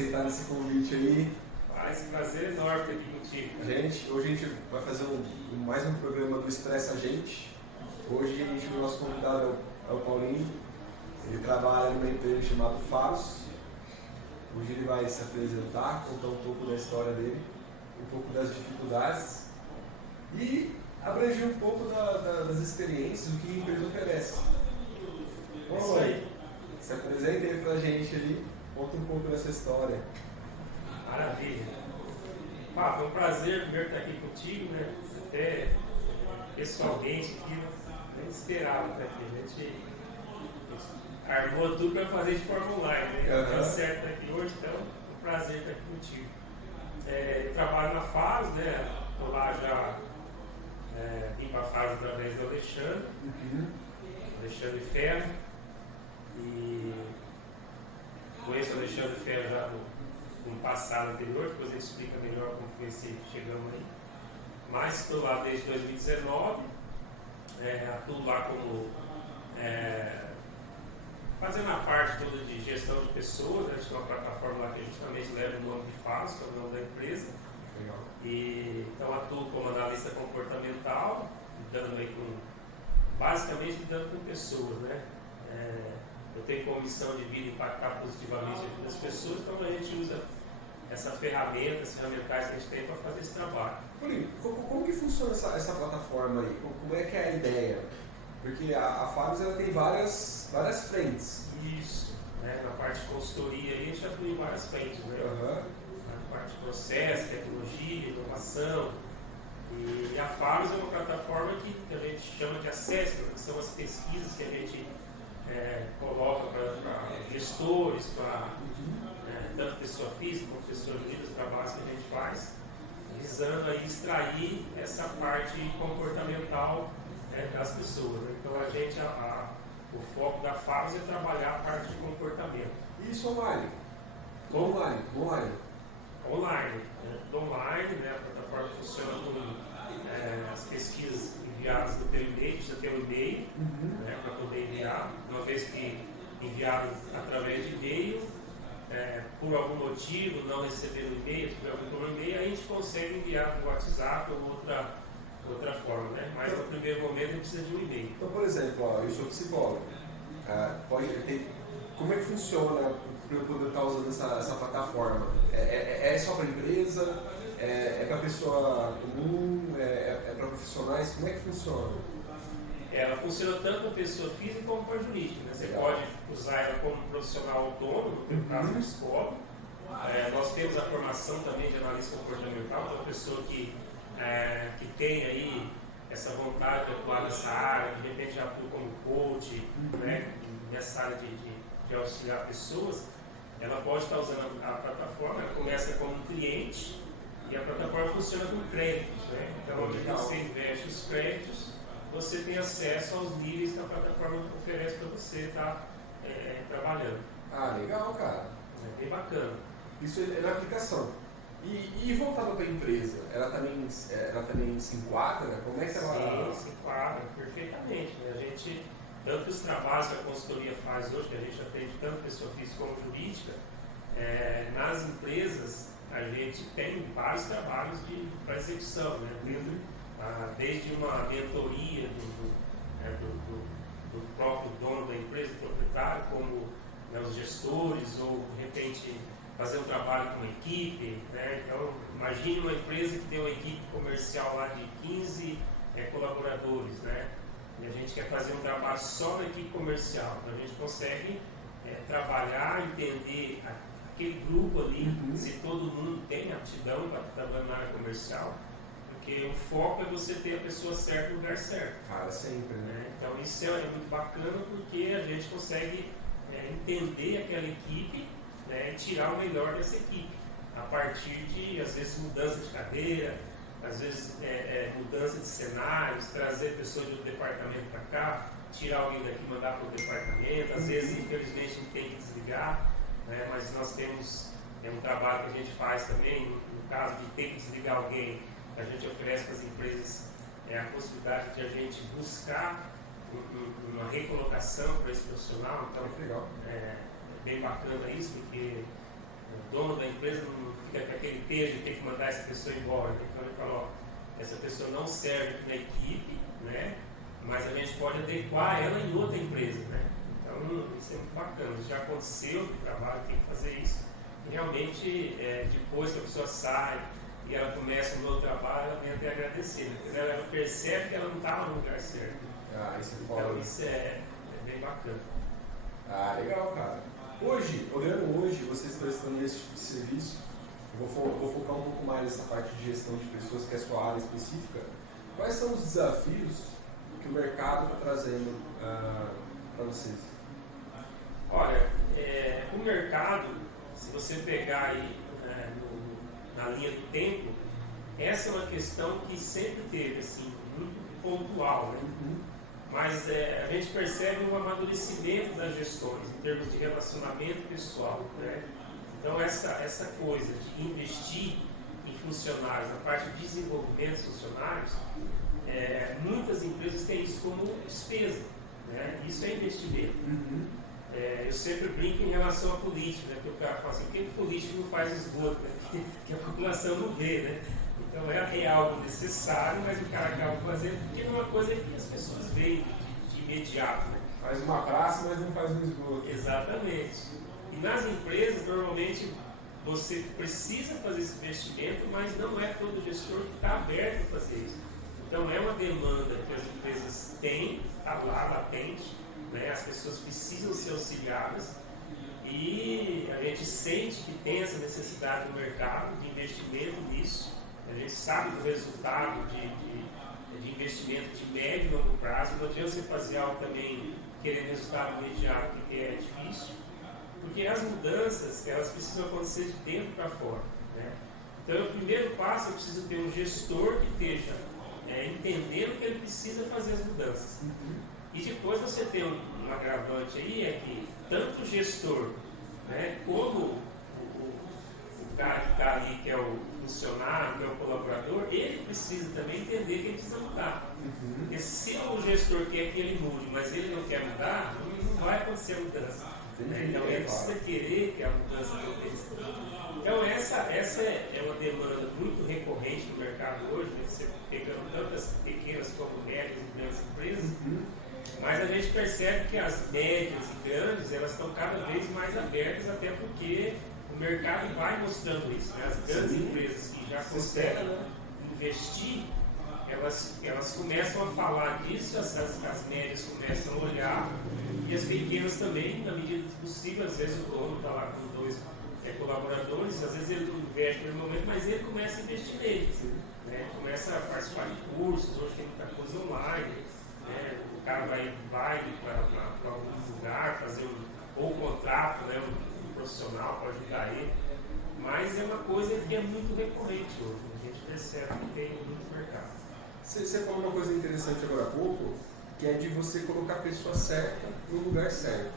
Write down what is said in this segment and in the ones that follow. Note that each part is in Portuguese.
aceitar esse convite aí. Esse prazer enorme estar aqui contigo. Gente, hoje a gente vai fazer mais um programa do Expressa a Gente. Hoje o nosso convidado é o Paulinho. Ele trabalha numa empresa chamada Faros. Hoje ele vai se apresentar, contar um pouco da história dele, um pouco das dificuldades e abranger um pouco das experiências, do que a empresa oferece. Isso aí. Se apresenta aí pra gente ali, conta um pouco dessa história. Maravilha. Foi um prazer primeiro estar aqui contigo, né? Até pessoalmente aqui, nem esperava estar aqui. A gente armou tudo para fazer de forma online, né? Deu certo estar aqui hoje, então é um prazer estar aqui contigo. Eu trabalho na Faros, né? Estou lá já, vim para a Faros através do Alexandre, Alexandre Ferro, e conheço o Alexandre Ferro já no passado anterior, depois ele explica melhor como foi esse chegamos aí. Mas estou lá desde 2019, atuo lá como fazendo a parte toda de gestão de pessoas. A gente tem uma plataforma lá que justamente leva o nome de Faros, que é o nome da empresa. Legal. Então atuo como analista comportamental, basicamente lidando com pessoas, né? Eu tenho como missão de vida impactar positivamente a vida das pessoas, então a gente usa essa ferramenta, as ferramentais que a gente tem para fazer esse trabalho. Paulinho, como que funciona essa plataforma aí? Como é que é a ideia? Porque a Faros ela tem várias frentes. Isso, né? Na parte de consultoria a gente atua em várias frentes, né? Na parte de processo, tecnologia, inovação. E a Faros é uma plataforma que a gente chama de assessment, que são as pesquisas que a gente coloca para gestores, para tanto pessoa física como pessoa jurídica, os trabalhos que a gente faz, visando aí extrair essa parte comportamental das pessoas. Né? Então a gente, o foco da Faros é trabalhar a parte de comportamento. Isso online? Online. Online, né? A plataforma funciona com as pesquisas enviadas do teu e-mail, já tem um e-mail, né, para poder enviar. Uma vez que enviado através de e-mail, por algum motivo não receber o e-mail, tiver algum problema no e-mail, a gente consegue enviar no WhatsApp ou outra forma, né? Mas no primeiro momento a gente precisa de um e-mail. Então, por exemplo, eu sou psicólogo. Como é que funciona para eu poder estar usando essa plataforma? É só para empresa? É para pessoa comum? É para profissionais? Como é que funciona? Ela funciona tanto para pessoa física como para jurídica. Né? Você pode usar ela como profissional autônomo, no caso do psicólogo. Nós temos a formação também de analista comportamental, então a pessoa que tem aí essa vontade de atuar nessa área, de repente já atua como coach, né? Nessa área de auxiliar pessoas, ela pode estar usando a plataforma. Ela começa como um cliente e a plataforma funciona com créditos, né? Então, onde você investe os créditos, você tem acesso aos níveis que a plataforma oferece para você estar trabalhando. Ah, legal, cara. É bem bacana. Isso é na aplicação. E voltado para a empresa, ela também se enquadra? Como é que ela... Sim, se enquadra perfeitamente. Né? A gente, tanto os trabalhos que a consultoria faz hoje, que a gente atende tanto pessoa física como jurídica, nas empresas a gente tem vários trabalhos para execução, né? Desde uma mentoria do próprio dono da empresa, do proprietário, como os gestores, ou de repente fazer um trabalho com uma equipe, né? Então, imagine uma empresa que tem uma equipe comercial lá de 15 colaboradores, né? E a gente quer fazer um trabalho só na equipe comercial. Então, a gente consegue trabalhar, entender aquele grupo ali, se todo mundo tem aptidão para trabalhar na área comercial, porque o foco é você ter a pessoa certa no lugar certo. Cara, sempre, né? Então, isso é muito bacana, porque a gente consegue entender aquela equipe, né, tirar o melhor dessa equipe, a partir de, às vezes, mudança de cadeira, às vezes mudança de cenários, trazer pessoas do departamento para cá, tirar alguém daqui e mandar para o departamento. Às vezes, infelizmente, a gente tem que desligar, né, mas nós temos um trabalho que a gente faz também, no caso de ter que desligar alguém, a gente oferece para as empresas a possibilidade de a gente buscar uma recolocação para esse profissional. Então, legal. É bem bacana isso, porque O dono da empresa não fica com aquele peso de ter que mandar essa pessoa embora. Então ele fala, ó, essa pessoa não serve na equipe, né? Mas a gente pode adequar ela em outra empresa, né? Então isso é muito bacana. Já aconteceu no trabalho, tem que fazer isso. E realmente, depois que a pessoa sai e ela começa um novo trabalho, ela vem até agradecer. Né? Ela percebe que ela não estava no lugar certo. Isso é foda. Então isso é bem bacana. Legal, cara. Olhando hoje, vocês prestando esse tipo de serviço, eu vou focar um pouco mais nessa parte de gestão de pessoas, que é a sua área específica. Quais são os desafios que o mercado está trazendo para vocês? Olha, o mercado, se você pegar aí na linha do tempo, essa é uma questão que sempre teve, assim, muito pontual, né? Mas a gente percebe um amadurecimento das gestões em termos de relacionamento pessoal, né? Então essa coisa de investir em funcionários, na parte de desenvolvimento dos funcionários, muitas empresas têm isso como despesa, né? Isso é investimento. Eu sempre brinco em relação à política, né? Porque o cara fala assim, por que o político não faz esgoto? Né? Que a população não vê, né? Então é algo necessário, mas o cara acaba fazendo porque não é uma coisa que as pessoas veem de imediato, né? Faz uma praça, mas não faz um esgoto. Exatamente. E nas empresas, normalmente, você precisa fazer esse investimento, mas não é todo gestor que está aberto a fazer isso. Então é uma demanda que as empresas têm, está lá latente, né? As pessoas precisam ser auxiliadas e a gente sente que tem essa necessidade no mercado de investimento nisso. A gente sabe do resultado de investimento de médio e longo prazo. Não adianta você fazer algo também querendo resultado imediato, porque é difícil. Porque as mudanças, elas precisam acontecer de dentro para fora, né? Então, o primeiro passo, eu preciso ter um gestor que esteja entendendo que ele precisa fazer as mudanças. E depois você tem um agravante aí, é que tanto o gestor, né, como o cara que está ali, que é o funcionário, que é o colaborador, ele precisa também entender que ele precisa mudar. Porque se o gestor quer que ele mude, mas ele não quer mudar, não vai acontecer a mudança. Então ele precisa querer que a mudança aconteça. Então essa é uma demanda muito recorrente no mercado hoje, né? Você pegando tantas pequenas como médias e grandes empresas, mas a gente percebe que as médias e grandes, elas estão cada vez mais abertas, até porque o mercado vai mostrando isso, né? As grandes empresas que já conseguem investir, elas começam a falar disso, as médias começam a olhar, e as pequenas também, na medida do possível. Às vezes o dono está lá com 2 colaboradores, às vezes ele não investe no momento, mas ele começa a investir neles, né? Começa a participar de cursos, hoje tem muita coisa online, né? O cara vai para algum lugar fazer ou contrato, né? Um profissional para ajudar ele, mas é uma coisa que é muito recorrente hoje, a gente percebe que tem muito mercado. Você falou uma coisa interessante agora há pouco, que é de você colocar a pessoa certa no lugar certo.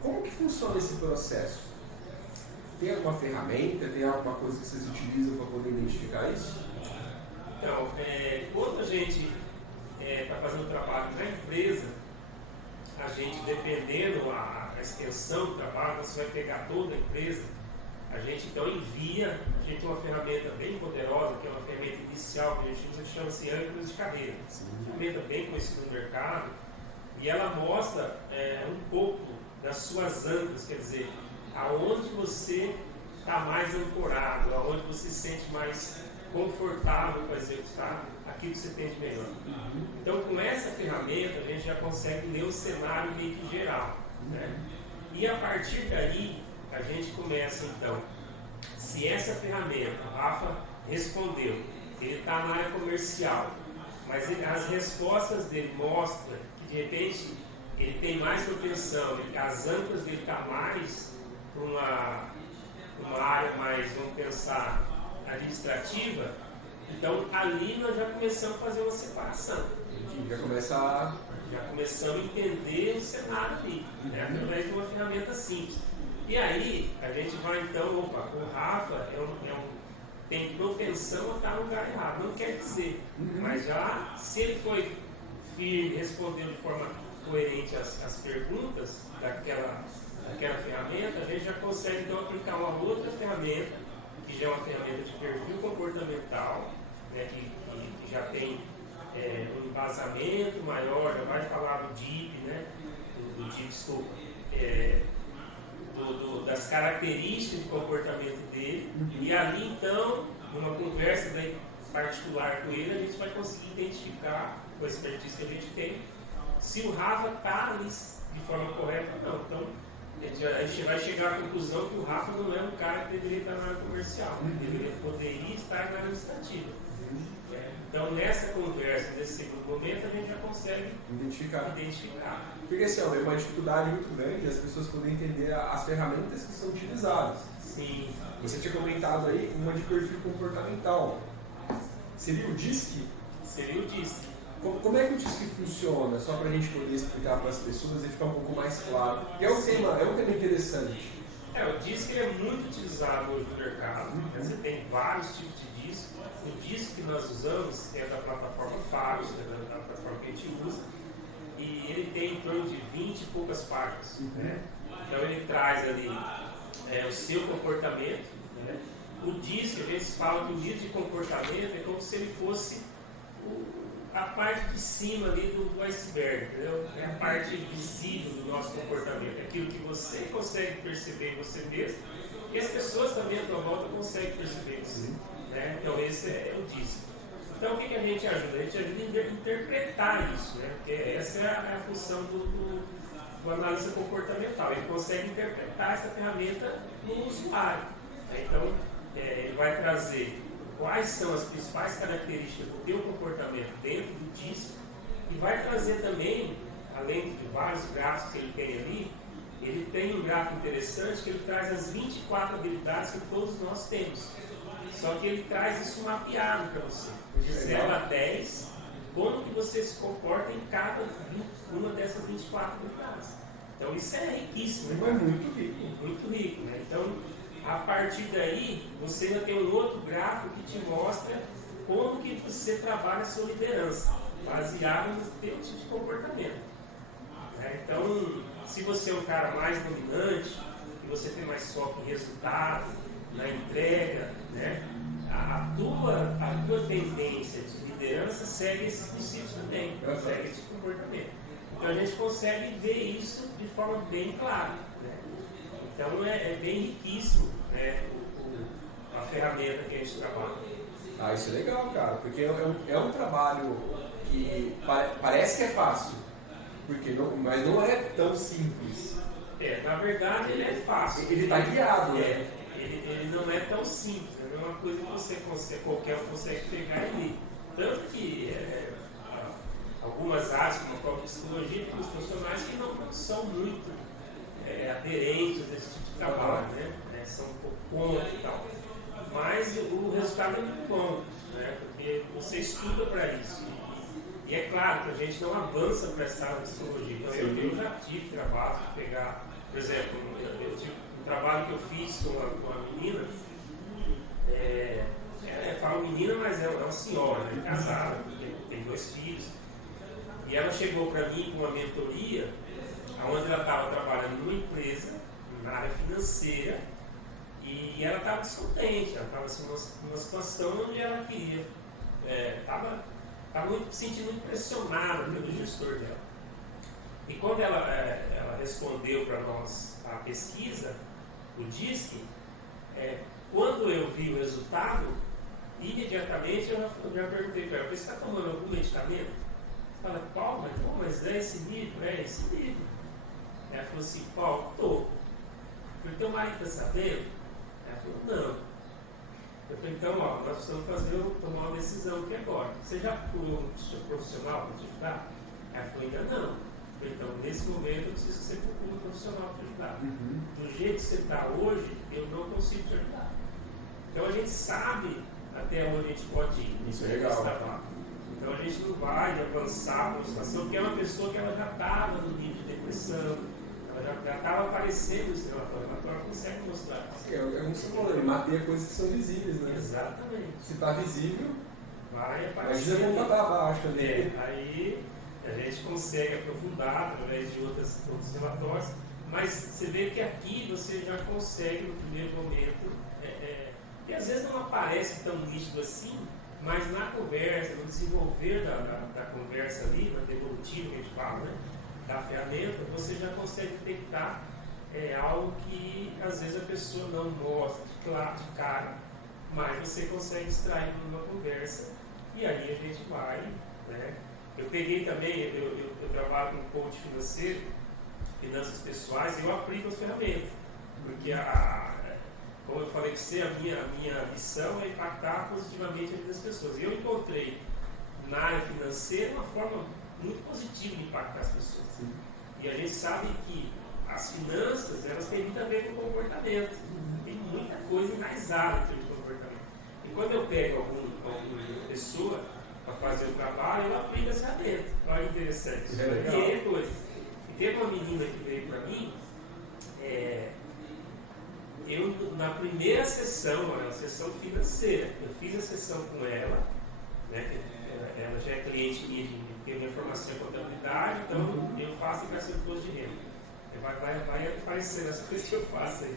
Como que funciona esse processo? Tem alguma ferramenta, tem alguma coisa que vocês utilizam para poder identificar isso? Então, quando a gente está fazendo um trabalho na empresa, a gente, dependendo a extensão do trabalho, você vai pegar toda a empresa, a gente então envia, a gente tem uma ferramenta bem poderosa, que é uma ferramenta inicial que a gente usa, que chama-se âncoras de carreira. Uma ferramenta bem conhecida no mercado, e ela mostra um pouco das suas âncoras, quer dizer, aonde você está mais ancorado, aonde você se sente mais confortável para executar aquilo que você tem de melhor. Então, com essa ferramenta, a gente já consegue ler o cenário meio que geral, né? E a partir daí, a gente começa então, se essa ferramenta, o Rafa respondeu, ele está na área comercial, mas as respostas dele mostram que de repente ele tem mais propensão, as âncoras dele estão mais para uma área mais, vamos pensar, administrativa, então ali nós já começamos a fazer uma separação. Já começamos a entender o cenário ali, né, através de uma ferramenta simples. E aí, a gente vai então, o Rafa tem propensão a estar no lugar errado. Não quer dizer, mas já, se ele foi firme, respondeu de forma coerente às perguntas daquela ferramenta, a gente já consegue então aplicar uma outra ferramenta, que já é uma ferramenta de perfil comportamental, né, que já tem um embasamento maior, já vai falar do DIP, né, desculpa, das características de comportamento dele, e ali então, numa conversa particular com ele, a gente vai conseguir identificar, com a expertise que a gente tem, se o Rafa está ali de forma correta ou não. Então, a gente vai chegar à conclusão que o Rafa não é um cara que deveria estar na área comercial, ele poderia estar na área administrativa. Então, nessa conversa, nesse segundo momento, a gente já consegue identificar. Porque assim, é uma dificuldade muito grande as pessoas poderem entender as ferramentas que são utilizadas. Sim. Você tinha comentado aí uma de perfil comportamental. Seria o DISC? Seria o DISC. Como é que o DISC funciona? Só para a gente poder explicar para as pessoas e ficar um pouco mais claro. Porque é um tema interessante. O DISC é muito utilizado hoje no mercado. Você tem vários tipos de DISC. O DISC que nós usamos é da plataforma Faros, da plataforma que a gente usa. E ele tem em torno de 20 e poucas páginas. Né? Então ele traz ali o seu comportamento. Né? O DISC, a gente fala que o nível de comportamento é como se ele fosse a parte de cima ali do iceberg, entendeu? É a parte visível do nosso comportamento, aquilo que você consegue perceber em você mesmo e as pessoas também à tua volta conseguem perceber isso. Né? Então esse é o DISC. Então o que a gente ajuda? A gente ajuda a interpretar isso, né? Porque essa é a função do analista comportamental. Ele consegue interpretar essa ferramenta no usuário. Né? Então ele vai trazer quais são as principais características do teu comportamento dentro do DISC e vai trazer também, além de vários gráficos que ele tem ali, ele tem um gráfico interessante que ele traz as 24 habilidades que todos nós temos. Só que ele traz isso mapeado para você, de 0 a 10, como que você se comporta em cada uma dessas 24 habilidades. Então isso é riquíssimo, né? É muito rico. Muito rico, né? Então, a partir daí, você já tem um outro gráfico que te mostra como que você trabalha a sua liderança, baseado no teu tipo de comportamento. Né? Então, se você é um cara mais dominante, que você tem mais foco em resultado, na entrega, né? a tua tendência de liderança segue esses princípios também, segue esse comportamento. Então, a gente consegue ver isso de forma bem clara. Né? Então, é bem riquíssimo, né, a ferramenta que a gente trabalha. Isso é legal, cara, porque é um trabalho que parece que é fácil, mas não é tão simples. Na verdade ele é fácil. Ele está guiado, né? Ele não é tão simples, não é uma coisa que qualquer um consegue pegar e ler. Tanto que algumas áreas, como a própria psicologia, tem os profissionais que não são muito aderentes a esse tipo de trabalho, né? São um pouco contra e tal. Mas o resultado é muito bom, né? Porque você estuda para isso. E é claro que a gente não avança para essa área de psicologia. Então, eu já tive trabalho de pegar, por exemplo, eu tive um trabalho que eu fiz com uma menina, eu falo menina, mas é uma senhora, né? Casada, tem 2 filhos. E ela chegou para mim com uma mentoria, onde ela estava trabalhando numa empresa, na área financeira, e ela estava descontente, ela estava assim, numa situação onde ela queria, estava se sentindo impressionada pelo gestor dela. E quando ela respondeu para nós a pesquisa, o DISC, quando eu vi o resultado, imediatamente eu já perguntei para ela: você está tomando algum medicamento? Ela falou: Paulo, mas é esse nível? É esse nível. Ela falou assim: Paulo, estou. Eu falei: teu marido está sabendo? Ela falou: não. Eu falei: então, nós precisamos tomar uma decisão aqui agora. Você já procurou um profissional para te ajudar? Ela falou: ainda não. Eu falei: então, nesse momento eu preciso que você procure um profissional para te ajudar. Do jeito que você está hoje, eu não consigo te ajudar. Então a gente sabe até onde a gente pode ir. Isso é legal. Então a gente não vai avançar para uma situação, porque é uma pessoa que ela já estava no nível de depressão, ela já estava aparecendo esse relatório, mas ela consegue mostrar. Como você falou, ele mapeia coisas que são visíveis, né? Exatamente. Se está visível, vai aparecer. Mas vamos botar abaixo ali. Aí A gente consegue aprofundar através de outros relatórios, mas você vê que aqui você já consegue no primeiro momento, e às vezes não aparece tão nítido assim, mas na conversa, no desenvolver da conversa ali, na devolutiva que a gente fala, né, da ferramenta, você já consegue detectar algo que às vezes a pessoa não mostra de cara, mas você consegue extrair numa conversa e aí a gente vai, né? Eu peguei também, eu trabalho com coach financeiro, finanças pessoais, e eu aplico as ferramentas, porque como eu falei para você, a minha missão é impactar positivamente a vida das pessoas. E eu encontrei na área financeira uma forma muito positiva de impactar as pessoas. Sim. E a gente sabe que as finanças, elas têm muito a ver com o comportamento. Tem muita coisa enraizada em termos de comportamento. E quando eu pego alguma pessoa para fazer o trabalho, eu aplico essa ferramenta. Olha que interessante. E teve uma menina que veio para mim, eu na primeira sessão, a sessão financeira, eu fiz a sessão com ela, né, ela já é cliente minha, tem minha formação em contabilidade, então eu faço declaração de imposto de renda. Vai aparecer as coisas que eu faço aí.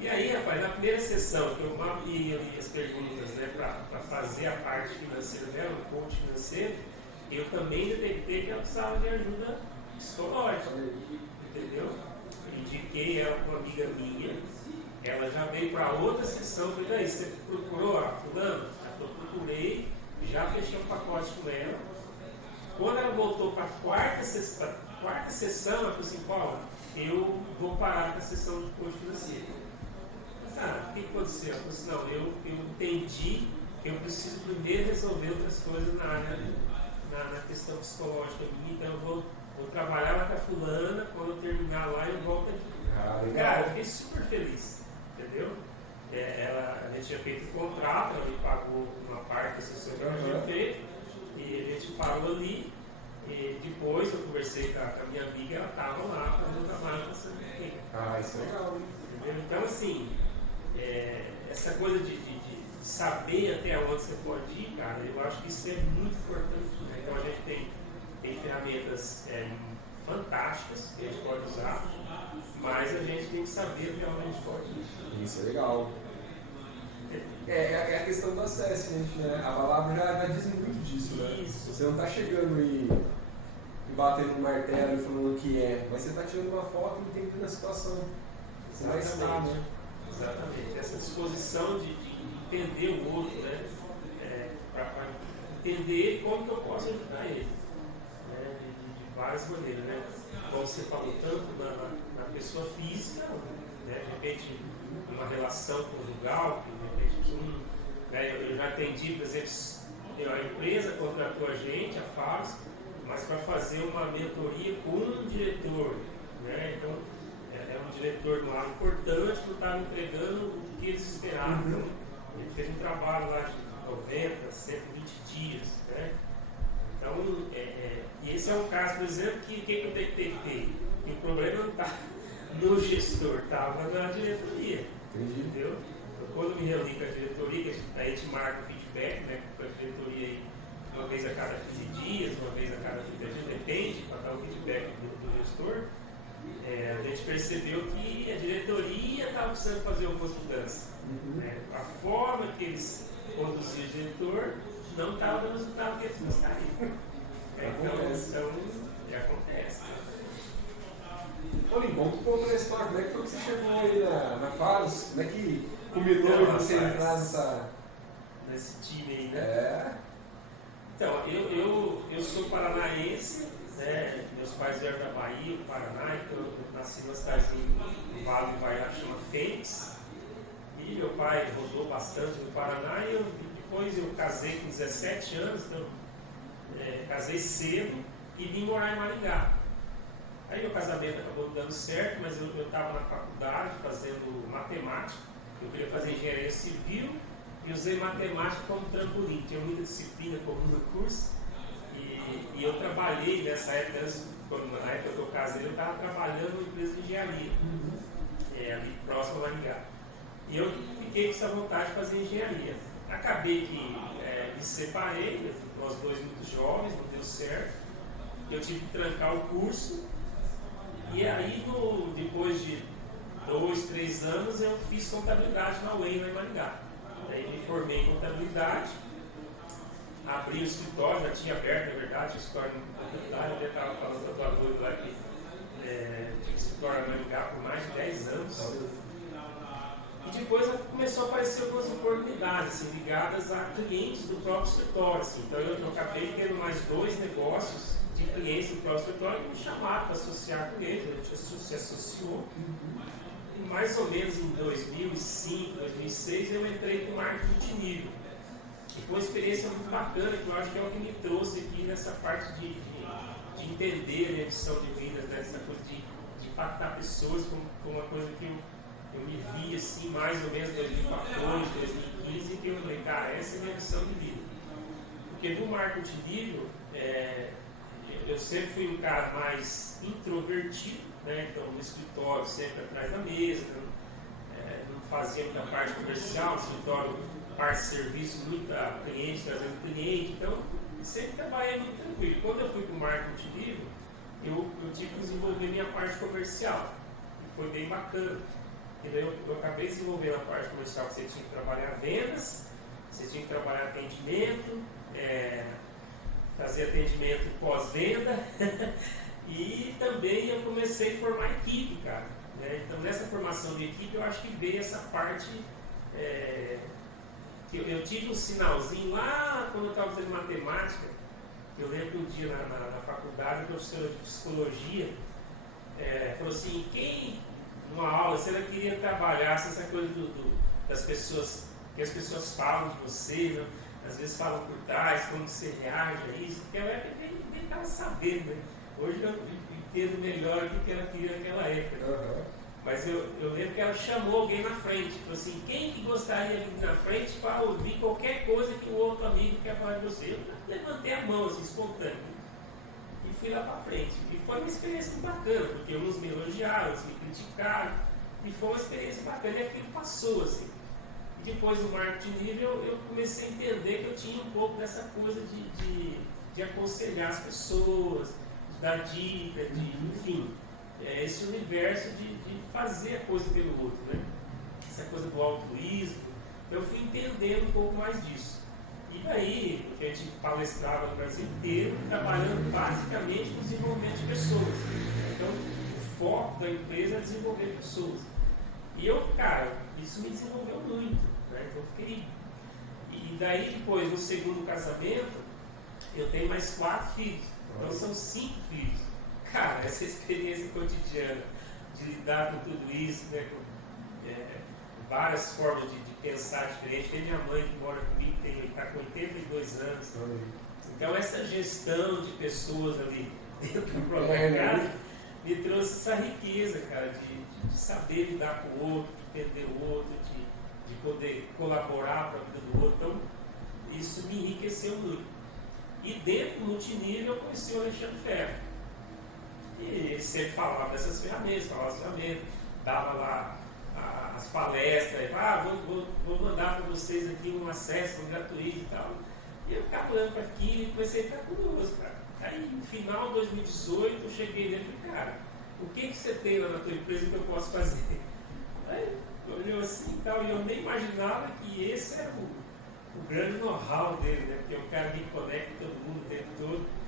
E aí, rapaz, na primeira sessão que eu mapeei ali as perguntas, né, para fazer a parte financeira dela, o coach financeiro, eu também detectei que ela precisava de ajuda psicológica, entendeu? Indiquei ela para uma amiga minha, ela já veio para outra sessão, eu falei, daí, você procurou a fulano? Ela falou, procurei, já fechei um pacote com ela. Quando ela voltou para a quarta sessão, ela falou assim, Paulo, eu vou parar com a sessão de coach financeiro. O que aconteceu? Ela falou assim, não, eu entendi que eu preciso primeiro resolver outras coisas na área, na questão psicológica minha, então eu vou trabalhar lá com a fulana, quando eu terminar lá eu volto aqui. Cara, eu fiquei super feliz, entendeu? A gente tinha feito o contrato, ela me pagou uma parte da sessão que ela tinha feito, e a gente parou ali, e depois eu conversei com a minha amiga, ela estava lá fazendo o trabalho com essa amiga. Isso é legal, hein? Entendeu? Então, assim, essa coisa de saber até onde você pode ir, cara, eu acho que isso é muito importante, né? Então a gente tem ferramentas fantásticas que a gente pode usar, mas a gente tem que saber até onde a gente pode ir. Isso é legal. É a questão do assessment, né? A palavra já diz muito disso, né? Isso. Você não está chegando e batendo no martelo e falando o que é, mas você está tirando uma foto e entendendo a situação. Você vai estar, né? Exatamente. Essa disposição de entender o outro, né? Para entender como que eu posso ajudar ele, né? De várias maneiras, né? Como você falou, tanto na pessoa física, né? De repente uma relação conjugal, de repente eu já atendi, por exemplo, a empresa contratou a gente, a Faros, mas para fazer uma mentoria com um diretor, né? Então é um diretor lá importante que estava entregando o que eles esperavam. Então, ele fez um trabalho lá de 90, 120 dias, né? Então, e esse é um caso, por exemplo, que eu detectei? Que o problema não está no gestor, estava na diretoria. Entendi. Entendeu? Então, quando me reuni com a diretoria, a gente marca o feedback, né, com a diretoria aí, uma vez a cada 15 dias, uma vez a cada 30 dias, depende, para dar o feedback do gestor. A gente percebeu que a diretoria estava precisando fazer algumas mudanças. Né? A forma que eles conduziam o diretor não estava dando o resultado que eles gostariam. Então, acontece. Paulinho, conta um pouco da história. Como é que foi que você chegou aí na Faros? Como é que combinou você entrar nesse time aí, né? Então, eu sou paranaense, né? Meus pais vieram da Bahia, do Paraná, então eu nasci numa cidade no Vale do Paraná que chama Fênix. E meu pai rodou bastante no Paraná e depois eu casei com 17 anos, então casei cedo e vim morar em Maringá. Aí meu casamento acabou dando certo, mas eu estava na faculdade fazendo matemática, eu queria fazer engenharia civil e usei matemática como trampolim, tinha muita disciplina comum no curso e eu trabalhei nessa época, na época que eu casei, eu estava trabalhando numa empresa de engenharia, ali próximo a Maringá. E eu fiquei com essa vontade de fazer engenharia. Acabei que me separei, nós dois muito jovens, não deu certo. eu tive que trancar o curso. E aí, depois de 2, 3 anos, eu fiz contabilidade na UEM, lá em Maringá. Aí me formei em contabilidade, abri o escritório, já tinha aberto, na verdade, o escritório de contabilidade. Eu até estava falando com a tua noiva lá que tive escritório em Maringá por mais de 10 anos. E depois começou a aparecer algumas oportunidades assim, ligadas a clientes do próprio escritório. Assim. Então eu acabei tendo mais 2 negócios de clientes do próprio escritório que me chamaram para associar com eles. A gente se associou. E mais ou menos em 2005, 2006 eu entrei com marketing multinível. E foi uma experiência muito bacana, que eu acho que é o que me trouxe aqui nessa parte de entender a minha missão de vida, nessa coisa de impactar pessoas com uma coisa que eu me vi assim mais ou menos em 2014, 2015, que eu falei, cara, essa é a minha missão de vida. Porque no marketing multinível, eu sempre fui um cara mais introvertido, né? Então no escritório sempre atrás da mesa, não fazia muita parte comercial, no escritório parte de serviço, muita cliente, trazendo cliente, então sempre trabalhei muito tranquilo. Quando eu fui para o marketing multinível, eu tive que desenvolver minha parte comercial, e foi bem bacana. E daí eu acabei desenvolvendo a parte comercial, que você tinha que trabalhar vendas, você tinha que trabalhar atendimento, fazer atendimento pós-venda e também eu comecei a formar equipe, cara. Né? Então nessa formação de equipe eu acho que veio essa parte que eu tive um sinalzinho lá quando eu estava fazendo matemática. Eu lembro que um dia na faculdade, o professor de psicologia falou assim, numa aula, se ela queria trabalhar essa coisa das pessoas, que as pessoas falam de você, né? Às vezes falam por trás, como você reage a isso, porque ela é bem estava sabendo, né? Hoje eu entendo melhor o que ela queria naquela época. Né? Mas eu lembro que ela chamou alguém na frente, falou assim, quem que gostaria de vir na frente para ouvir qualquer coisa que o outro amigo quer falar de você? Eu levantei a mão assim, espontâneo. E fui lá para frente. E foi uma experiência muito bacana, porque uns me elogiaram, outros me criticaram. E foi uma experiência bacana e aquilo passou assim. E depois do marketing nível, eu comecei a entender que eu tinha um pouco dessa coisa de aconselhar as pessoas, de dar dica, enfim, esse universo de fazer a coisa pelo outro, né? Essa coisa do altruísmo. Eu fui entendendo um pouco mais disso. E daí, a gente palestrava no Brasil inteiro, trabalhando basicamente com desenvolvimento de pessoas. Então, o foco da empresa é desenvolver pessoas. E eu, cara, isso me desenvolveu muito. Né? Então, eu fiquei. E daí, depois, no segundo casamento, eu tenho mais 4 filhos. Então, são 5 filhos. Cara, essa experiência cotidiana de lidar com tudo isso, né? Com várias formas de pensar diferente. Tem minha mãe que mora comigo, está com 82 anos. Então essa gestão de pessoas ali dentro do próprio casa me trouxe essa riqueza, cara, de saber lidar com o outro, de entender o outro, de poder colaborar para a vida do outro. Então isso me enriqueceu muito. E dentro do multinível eu conheci o Alexandre Ferro. E ele sempre falava dessas ferramentas, dava lá as palestras, vou mandar para vocês aqui um acesso gratuito e tal. E eu ficava olhando para aquilo e comecei a ficar curioso, cara. Aí no final de 2018 eu cheguei nele e falei, cara, o que você tem lá na tua empresa que eu posso fazer? Aí olhou assim e tal, e eu nem imaginava que esse era o grande know-how dele, né? Porque é um cara que conecta todo mundo o tempo todo.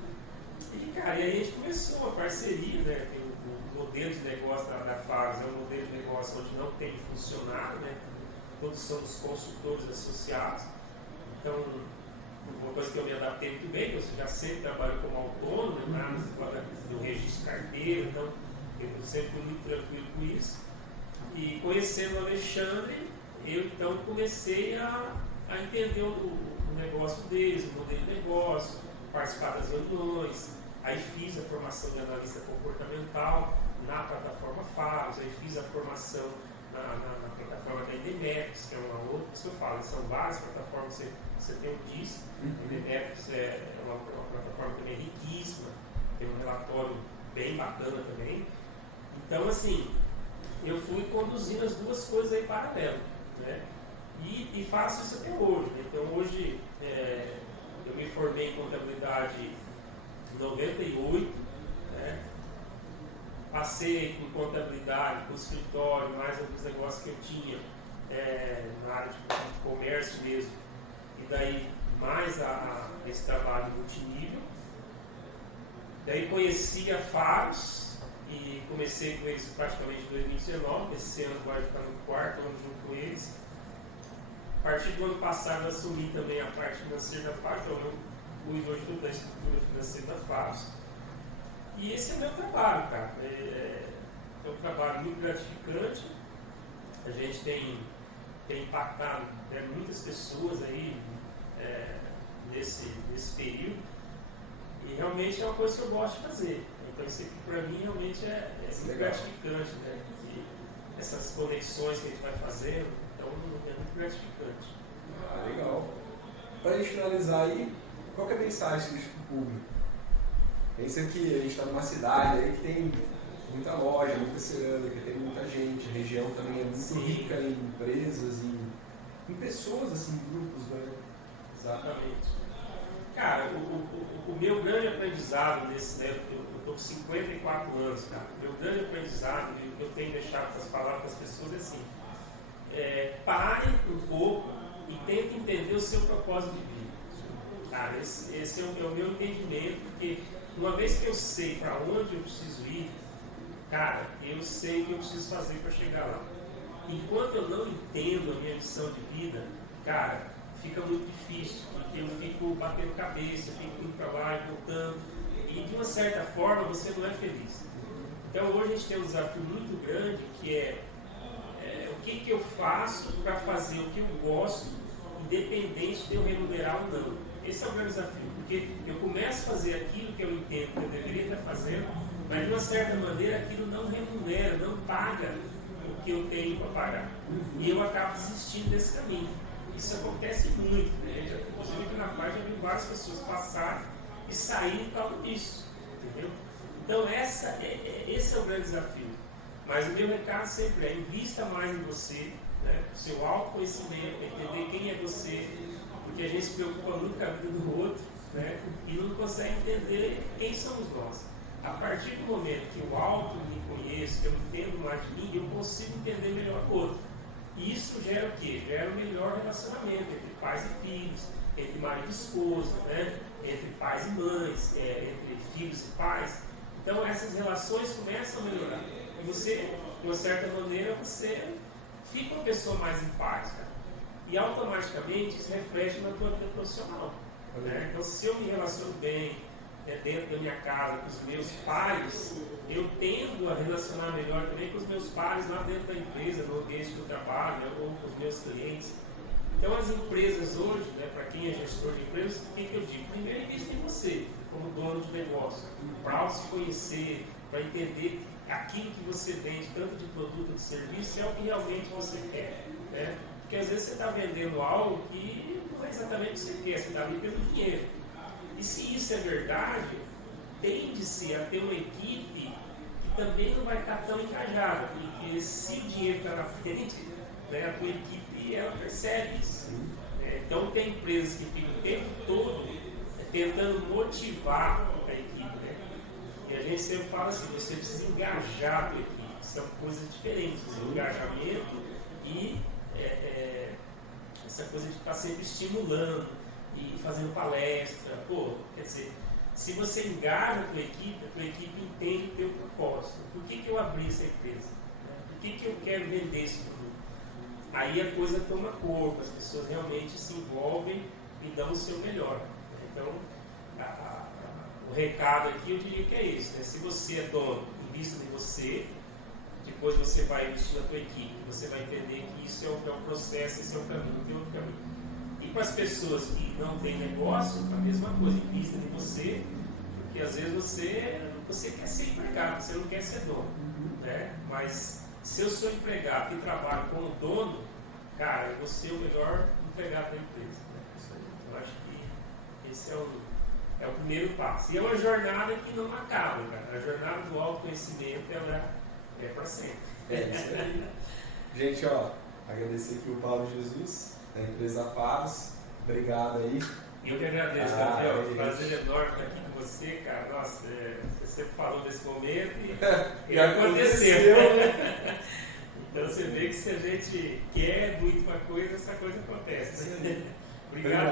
E cara, e aí a gente começou uma parceria, né? O modelo de negócio da Favos é um modelo de negócio onde não tem funcionário, né? Todos somos consultores associados. Então, uma coisa que eu me adaptei muito bem, você já sempre trabalhou como autônomo, né? No registro carteira, então eu sempre fui muito tranquilo com isso. E conhecendo o Alexandre, eu então comecei a entender o negócio deles, o modelo de negócio, participar das reuniões. Aí fiz a formação de analista comportamental na plataforma Favos, aí fiz a formação na plataforma da Indemetrics, que é uma outra, isso que eu falo, são várias plataformas, você tem um disco, a Indemetrics é uma plataforma também riquíssima, tem um relatório bem bacana também. Então assim, eu fui conduzindo as duas coisas aí em paralelo, né? E faço isso até hoje, né? Então hoje eu me formei em contabilidade em 98, né? Passei por contabilidade, por escritório, mais alguns negócios que eu tinha na área de comércio mesmo, e daí mais esse trabalho multinível. Daí conheci a Faros e comecei com eles praticamente em 2019, esse ano vai ficar no quarto ano junto com eles. A partir do ano passado eu assumi também a parte financeira da Faros, então eu cuido hoje da estrutura financeira da Faros. E esse é o meu trabalho, cara. É um trabalho muito gratificante. A gente tem impactado muitas pessoas aí nesse período. E realmente é uma coisa que eu gosto de fazer. Então isso aqui para mim realmente é muito gratificante, né? E essas conexões que a gente vai fazendo, então é muito gratificante. Legal. Para a gente finalizar aí, qual que é a mensagem que deixa para o público? Pensa que a gente está numa cidade aí que tem muita loja, muita cerâmica, tem muita gente, a região também é muito rica em empresas, em pessoas, assim, grupos, né? Exatamente. Cara, o meu grande aprendizado nesse, né, eu estou com 54 anos, cara, o meu grande aprendizado e o que eu tenho deixado para as palavras para as pessoas é assim, pare um pouco e tente entender o seu propósito de vida. Cara, esse é o meu entendimento, porque uma vez que eu sei para onde eu preciso ir, cara, eu sei o que eu preciso fazer para chegar lá. Enquanto eu não entendo a minha missão de vida, cara, fica muito difícil, porque eu fico batendo cabeça, eu fico indo para lá e voltando, e de uma certa forma você não é feliz. Então hoje a gente tem um desafio muito grande que é o que eu faço para fazer o que eu gosto, independente de eu remunerar ou não. Esse é o grande desafio, porque eu começo a fazer aquilo que eu entendo que eu deveria estar fazendo, mas de uma certa maneira aquilo não remunera, não paga o que eu tenho para pagar. E eu acabo desistindo desse caminho. Isso acontece muito, né? Inclusive aqui na página já vi várias pessoas passarem e saírem por causa disso, entendeu? Então esse é o grande desafio. Mas o meu recado sempre é: invista mais em você, né? O seu autoconhecimento, entender quem é você, porque a gente se preocupa muito com a vida do outro, né? E não consegue entender quem somos nós. A partir do momento que eu auto me conheço, que eu entendo mais de mim, eu consigo entender melhor o outro. E isso gera o quê? Gera um melhor relacionamento entre pais e filhos, entre marido e esposa, né? Entre pais e mães, entre filhos e pais. Então essas relações começam a melhorar. E você, de uma certa maneira, você fica uma pessoa mais em paz, cara. E automaticamente isso reflete na tua vida profissional. Né? Então se eu me relaciono bem dentro da minha casa, com os meus pares, eu tendo a relacionar melhor também com os meus pares lá dentro da empresa, no ambiente que eu trabalho, né, ou com os meus clientes. Então as empresas hoje, né, para quem é gestor de empresas, o que eu digo? Primeiro invista em você, como dono de negócio, para se conhecer, para entender que aquilo que você vende, tanto de produto ou de serviço, é o que realmente você quer. Né? Porque às vezes você está vendendo algo que não é exatamente o que você quer, você está ali pelo dinheiro. E se isso é verdade, tende-se a ter uma equipe que também não vai estar tão engajada, porque se o dinheiro está na frente, né, a tua equipe ela percebe isso. Então tem empresas que ficam o tempo todo tentando motivar a equipe. Né? E a gente sempre fala assim, você precisa engajar a tua equipe, são coisas diferentes, o engajamento e essa coisa de estar sempre estimulando e fazendo palestra. Pô, quer dizer, se você engaja a tua equipe entende o teu propósito. Por que eu abri essa empresa? Por que eu quero vender esse produto? Aí a coisa toma corpo, as pessoas realmente se envolvem e dão o seu melhor. Então, o recado aqui eu diria que é isso. Né? Se você é dono, invista em você, depois você vai investir na tua equipe, você vai entender que isso é o processo, esse é o caminho, não tem outro caminho. E para as pessoas que não têm negócio, a mesma coisa, invista em você, porque às vezes você quer ser empregado, você não quer ser dono. Né? Mas se eu sou empregado e trabalho como dono, cara, eu vou ser o melhor empregado da empresa. Né? Eu acho que esse é o primeiro passo. E é uma jornada que não acaba, cara. A jornada do autoconhecimento, ela é para sempre. Isso aí. Gente, agradecer aqui o Paulo Jesus, da empresa Faros. Obrigado aí Eu que agradeço, Gabriel. Prazer enorme estar aqui com você, cara. Nossa, você sempre falou desse momento e aconteceu. Então você vê que se a gente quer muito uma coisa, essa coisa acontece. Obrigado